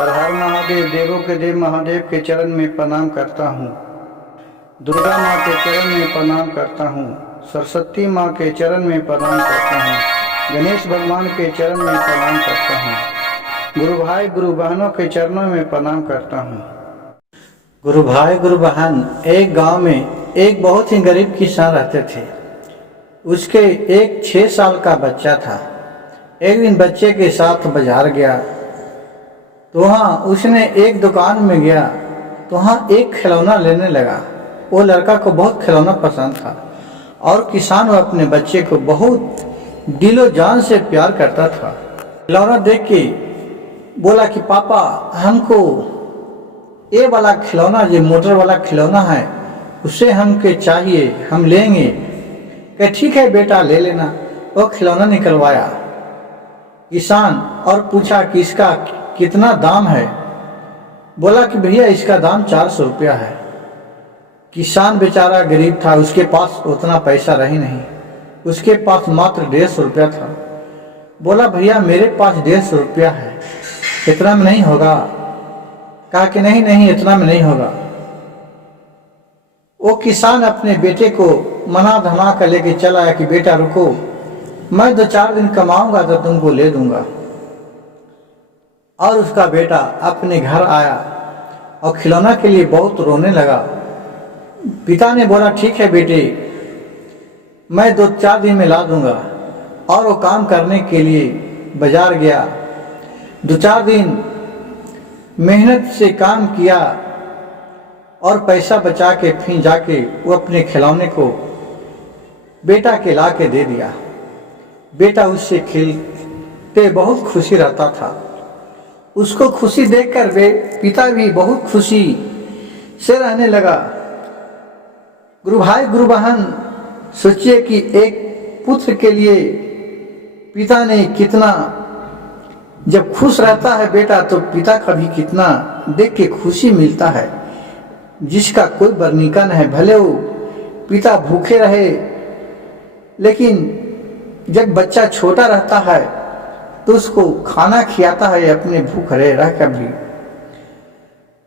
हर हर महादेव, देवों के देव महादेव के चरण में प्रणाम करता हूँ। दुर्गा माँ के चरण में प्रणाम करता हूँ। सरस्वती माँ के चरण में प्रणाम करता हूँ। गणेश भगवान के चरण में प्रणाम करता हूँ। गुरु भाई गुरु बहनों के चरणों में प्रणाम करता हूँ। गुरु भाई गुरु बहन, एक गांव में एक बहुत ही गरीब किसान रहते थे। उसके एक 6 साल का बच्चा था। एक दिन बच्चे के साथ बाजार गया तो वहाँ उसने एक दुकान में गया तो वहाँ एक खिलौना लेने लगा। वो लड़का को बहुत खिलौना पसंद था और किसान वो अपने बच्चे को बहुत दिलो जान से प्यार करता था। खिलौना देख के बोला कि पापा, हमको ये वाला खिलौना, जो मोटर वाला खिलौना है, उसे हमके चाहिए, हम लेंगे। कहे ठीक है बेटा, ले लेना। वो खिलौना निकलवाया किसान और पूछा कि इसका कितना दाम है। बोला कि भैया इसका दाम 400 रुपया है। किसान बेचारा गरीब था, उसके पास उतना पैसा रही नहीं, उसके पास मात्र 150 रुपया था। बोला भैया मेरे पास 150 रुपया है, इतना में नहीं होगा? कहा कि नहीं नहीं, इतना में नहीं होगा। वो किसान अपने बेटे को मना धमा कर लेके चला आया कि बेटा रुको, मैं 2-4 दिन कमाऊंगा तो तुमको ले दूंगा। और उसका बेटा अपने घर आया और खिलौना के लिए बहुत रोने लगा। पिता ने बोला ठीक है बेटे, मैं 2-4 दिन में ला दूंगा। और वो काम करने के लिए बाजार गया। 2-4 दिन मेहनत से काम किया और पैसा बचा के फिर जाके वो अपने खिलौने को बेटा के ला के दे दिया। बेटा उससे खेलते बहुत खुशी रहता था। उसको खुशी देखकर पिता भी बहुत खुशी से रहने लगा। गुरु भाई गुरु बहन, सोचिए कि एक पुत्र के लिए पिता ने कितना, जब खुश रहता है बेटा तो पिता का भी कितना देख के खुशी मिलता है, जिसका कोई वर्णिका नहीं है। भले वो पिता भूखे रहे, लेकिन जब बच्चा छोटा रहता है तो उसको खाना खिलाता है अपने भूख रह कर भी।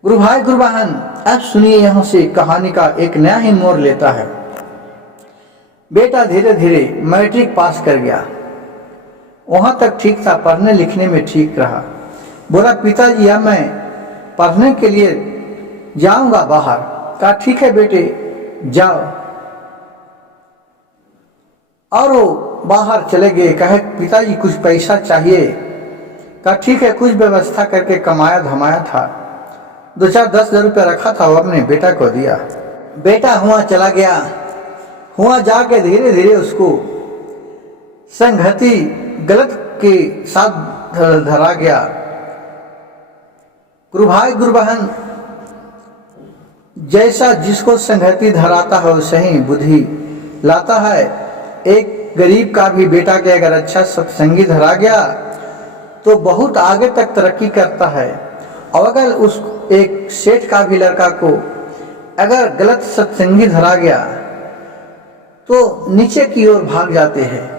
गुरु भाई गुरु बहन, अब सुनिए, यहाँ से कहानी का एक नया ही मोड़ लेता है। बेटा धीरे धीरे मैट्रिक पास कर गया। वहां तक ठीक था, पढ़ने लिखने में ठीक रहा। बोला पिताजी अब मैं पढ़ने के लिए जाऊंगा बाहर। कहा ठीक है बेटे जाओ। और वो बाहर चले गए। कहे पिताजी कुछ पैसा चाहिए। कहा ठीक है, कुछ व्यवस्था करके कमाया धमाया था, 2-4-10 हजार रुपया रखा था, वो अपने बेटा को दिया। बेटा हुआ चला गया। हुआ जाके धीरे धीरे उसको संगति गलत के साथ धरा गया। गुरु भाई गुरु बहन, जैसा जिसको संगति धराता है वैसे ही बुद्धि लाता है। एक गरीब का भी बेटा के अगर अच्छा सत्संगी धरा गया तो बहुत आगे तक तरक्की करता है। और अगर उस एक सेठ का भी लड़का को अगर गलत सत्संगी धरा गया तो नीचे की ओर भाग जाते हैं।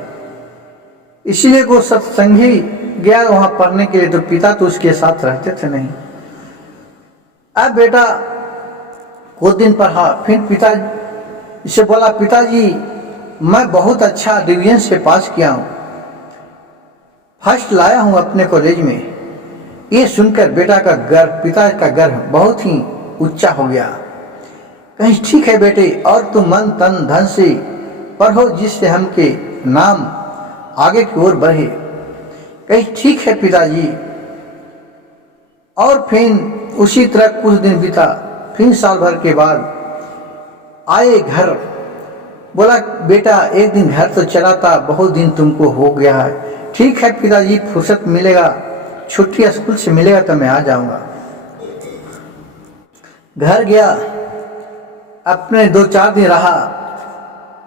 इसीलिए वो सत्संगी गया वहां पढ़ने के लिए, तो पिता तो उसके साथ रहते थे नहीं। अब बेटा कुछ दिन पढ़ा, फिर पिता इसे बोला पिताजी मैं बहुत अच्छा डिवीजन से पास किया हूँ, फर्स्ट लाया हूँ अपने कॉलेज में। ये सुनकर बेटा का गर्व, पिता का गर्व बहुत ही ऊंचा हो गया। कहीं ठीक है बेटे, और तुम मन तन धन से पढ़ो जिससे हमके नाम आगे की ओर बढ़े। कहीं ठीक है पिताजी। और फिर उसी तरह कुछ दिन बीता। फिर साल भर के बाद आए घर। बोला बेटा एक दिन घर तो चला था, बहुत दिन तुमको हो गया है। ठीक है पिताजी, फुर्सत मिलेगा, छुट्टी स्कूल से मिलेगा तो मैं आ जाऊंगा। घर गया, अपने 2-4 दिन रहा,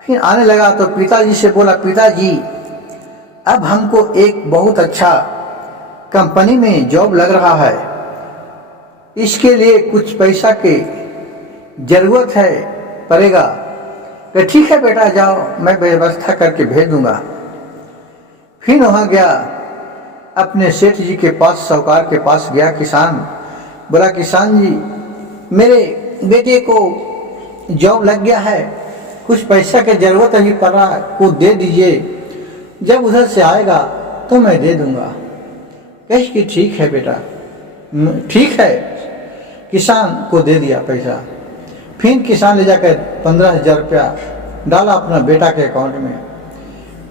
फिर आने लगा तो पिताजी से बोला पिताजी अब हमको एक बहुत अच्छा कंपनी में जॉब लग रहा है, इसके लिए कुछ पैसा की जरूरत है पड़ेगा। कि ठीक है बेटा जाओ, मैं व्यवस्था करके भेज दूंगा। फिर वहां गया। अपने सेठ जी के पास, साहूकार के पास गया किसान। बोला, किसान जी, मेरे बेटे को जॉब लग गया है, कुछ पैसा की जरूरत अभी पड़ रहा है, वो दे दीजिए, जब उधर से आएगा तो मैं दे दूंगा। कहे कि ठीक है बेटा, ठीक है। किसान को दे दिया पैसा। फिर किसान ले जाकर 15,000 रुपया डाला अपना बेटा के अकाउंट में।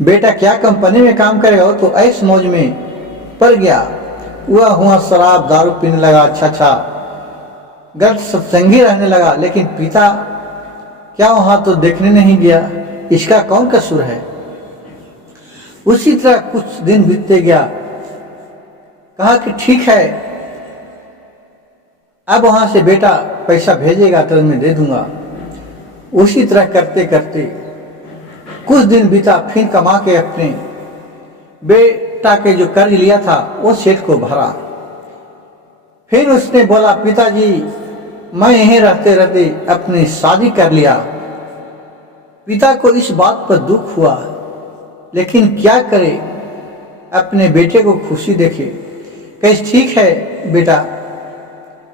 बेटा क्या कंपनी में काम करेगा, वो तो ऐश मौज में पड़ गया। वह हुआ शराब दारू पीने लगा, अच्छा गलत सत्संगी रहने लगा। लेकिन पिता क्या वहां तो देखने नहीं गया, इसका कौन कसूर है। उसी तरह कुछ दिन बीतते गया। कहा कि ठीक है, अब वहां से बेटा पैसा भेजेगा तो मैं दे दूंगा। उसी तरह करते करते कुछ दिन बीता। फिर कमा के अपने बेटा के जो कर्ज लिया था वो सेठ को भरा। फिर उसने बोला, पिताजी मैं यहीं रहते रहते अपनी शादी कर लिया। पिता को इस बात पर दुख हुआ, लेकिन क्या करे, अपने बेटे को खुशी देखे। कहे ठीक है बेटा,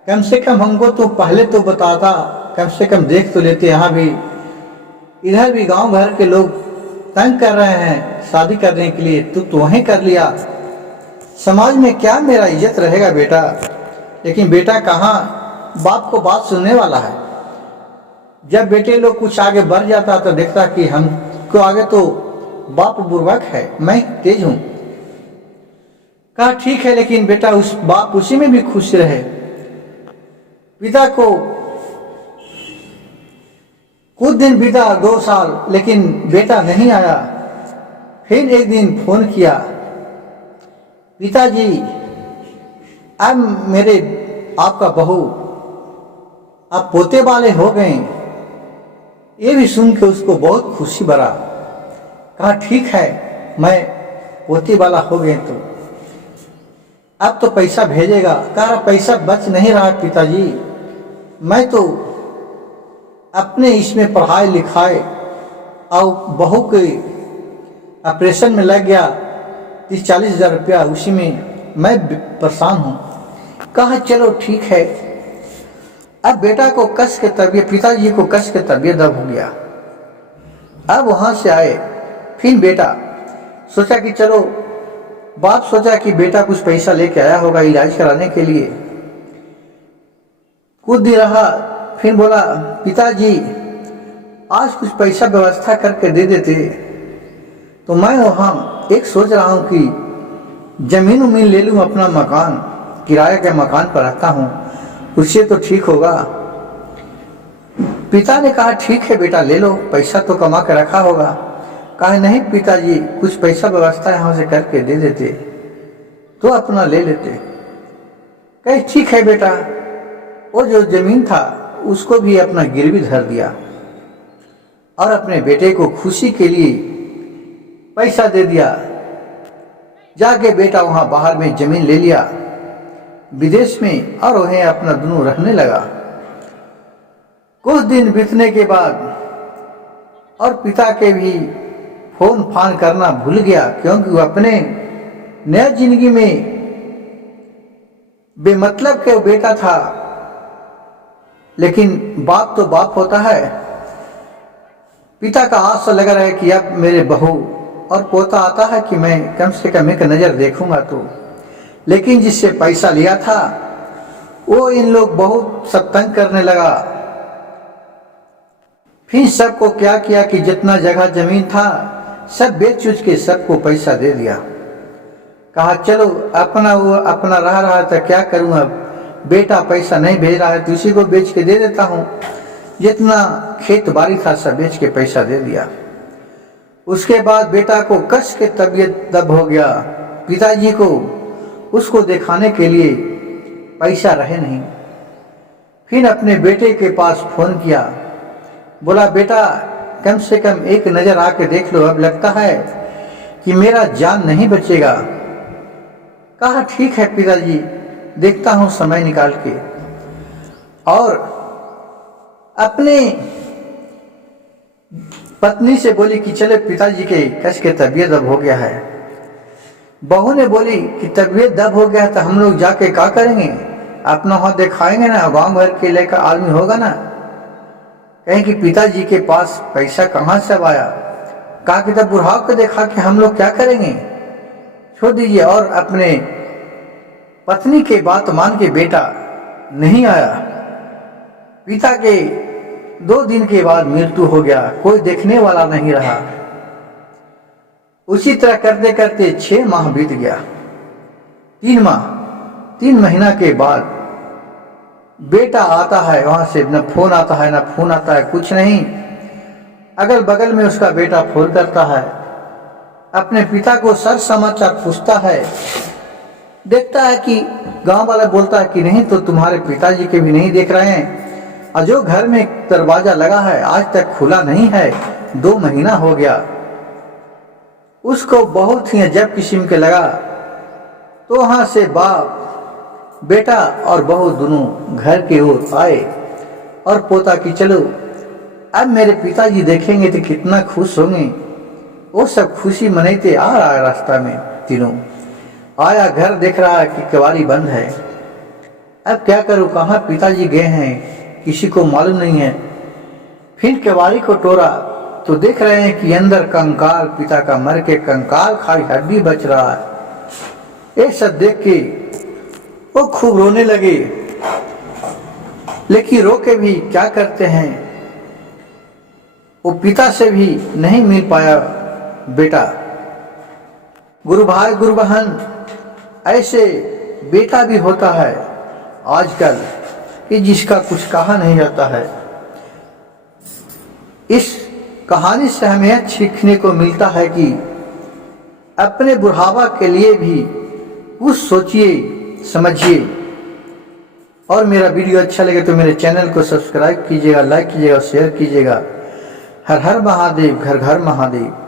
कम से कम हमको तो पहले तो बताता, कम से कम देख तो लेते। यहाँ भी इधर भी गांव भर के लोग तंग कर रहे हैं शादी करने के लिए, तू तो वहीं कर लिया, समाज में क्या मेरा इज्जत रहेगा बेटा। लेकिन बेटा कहाँ बाप को बात सुनने वाला है। जब बेटे लोग कुछ आगे बढ़ जाता तो देखता कि हमको आगे तो बाप बुर्बक है, मैं तेज हूं। कहा ठीक है, लेकिन बेटा उस बाप उसी में भी खुश रहे। पिता को कुछ दिन बीता, 2 साल, लेकिन बेटा नहीं आया। फिर एक दिन फोन किया, पिताजी अब मेरे आपका बहू आप पोते वाले हो गए। ये भी सुन के उसको बहुत खुशी भरा। कहा ठीक है, मैं पोते वाला हो गए तो अब तो पैसा भेजेगा। कहा पैसा बच नहीं रहा पिताजी, मैं तो अपने इसमें पढ़ाई लिखाई और बहू के ऑपरेशन में लग गया 30-40 हजार रुपया, उसी में मैं परेशान हूँ। कहा चलो ठीक है। अब बेटा को कस के तबीयत, पिताजी को कस के तबीयत दब हो गया। अब वहां से आए। फिर बेटा सोचा कि चलो, बाप सोचा कि बेटा कुछ पैसा लेके आया होगा इलाज कराने के लिए। कुछ दिन रहा, फिर बोला, पिताजी आज कुछ पैसा व्यवस्था करके दे देते तो मैं वहां एक सोच रहा हूं कि जमीन उमीन ले लूं, अपना मकान, किराए के मकान पर रहता हूं, उससे तो ठीक होगा। पिता ने कहा ठीक है बेटा ले लो, पैसा तो कमा के रखा होगा। कहा नहीं पिताजी, कुछ पैसा व्यवस्था यहां से करके दे देते तो अपना ले लेते। कहे ठीक है बेटा। वो जो जमीन था उसको भी अपना गिरवी धर दिया और अपने बेटे को खुशी के लिए पैसा दे दिया। जाके बेटा वहां बाहर में जमीन ले लिया विदेश में, और वहीं अपना दोनों रहने लगा। कुछ दिन बीतने के बाद और पिता के भी फोन फान करना भूल गया, क्योंकि वो अपने नया जिंदगी में बेमतलब के बेटा था। लेकिन बाप तो बाप होता है। पिता का आस लगा रहा है कि अब मेरे बहू और पोता आता है कि मैं कम से कम एक नजर देखूंगा तो। लेकिन जिससे पैसा लिया था वो इन लोग बहुत सब तंग करने लगा। फिर सबको क्या किया कि जितना जगह जमीन था सब बेच चुच के सबको पैसा दे दिया। कहा चलो अपना वो अपना रहा था, क्या करूं अब, बेटा पैसा नहीं भेज रहा है तो उसी को बेच के दे देता हूं। जितना खेत बाड़ी था सब बेच के पैसा दे दिया। उसके बाद बेटा को कस के तबीयत दब हो गया। पिताजी को उसको दिखाने के लिए पैसा रहे नहीं। फिर अपने बेटे के पास फोन किया, बोला बेटा कम से कम एक नजर आके देख लो, अब लगता है कि मेरा जान नहीं बचेगा। कहा ठीक है पिताजी, देखता हूं समय निकाल के। और अपने पत्नी से बोली कि चले पिताजी के कस के तबीयत अब हो गया है, बहू ने बोली कि तबीयत दब हो गया तो हम लोग जाके क्या करेंगे, अपना हाथ दिखाएंगे ना, गांव भर के लेकर आदमी होगा ना। कहें कि पिताजी के पास पैसा कहाँ से अब आया। कहा कि तब बुढ़ाओ को देखा कि हम लोग क्या करेंगे, छोड़ दीजिए। और अपने पत्नी के बात मान के बेटा नहीं आया। पिता के 2 दिन के बाद मृत्यु हो गया, कोई देखने वाला नहीं रहा। उसी तरह करते करते 6 माह बीत गया। 3 महीना के बाद बेटा आता है, वहां से न फोन आता है, न फोन आता है, कुछ नहीं। अगल बगल में उसका बेटा फोन करता है, अपने पिता को सर समाचार पूछता है। देखता है कि गांव वाला बोलता है कि नहीं तो तुम्हारे पिताजी के भी नहीं देख रहे हैं, और जो घर में दरवाजा लगा है आज तक खुला नहीं है, 2 महीना हो गया। उसको बहुत ही अजब किस्म के लगा। तो वहां से बाप, बेटा और बहू दोनों घर की ओर आए और पोता कि चलो अब मेरे पिताजी देखेंगे तो कितना खुश होंगे। वो सब खुशी मनाते आ रहा है। रास्ता में तीनों आया, घर देख रहा है कि केवाड़ी बंद है। अब क्या करूं, कहाँ पिताजी गए हैं, किसी को मालूम नहीं है। फिर केवाड़ी को तोड़ा तो देख रहे हैं कि अंदर कंकाल, पिता का मर के कंकाल, खाली हड्डी बच रहा है। ये सब देख के वो खूब रोने लगे, लेकिन रो के भी क्या करते हैं, वो पिता से भी नहीं मिल पाया बेटा। गुरु भाई गुरु बहन, ऐसे बेटा भी होता है आजकल कि जिसका कुछ कहा नहीं जाता है। इस कहानी से हमें यह सीखने को मिलता है कि अपने बुढ़ावा के लिए भी कुछ सोचिए, समझिए। और मेरा वीडियो अच्छा लगे तो मेरे चैनल को सब्सक्राइब कीजिएगा, लाइक कीजिएगा, शेयर कीजिएगा। हर हर महादेव, घर घर महादेव।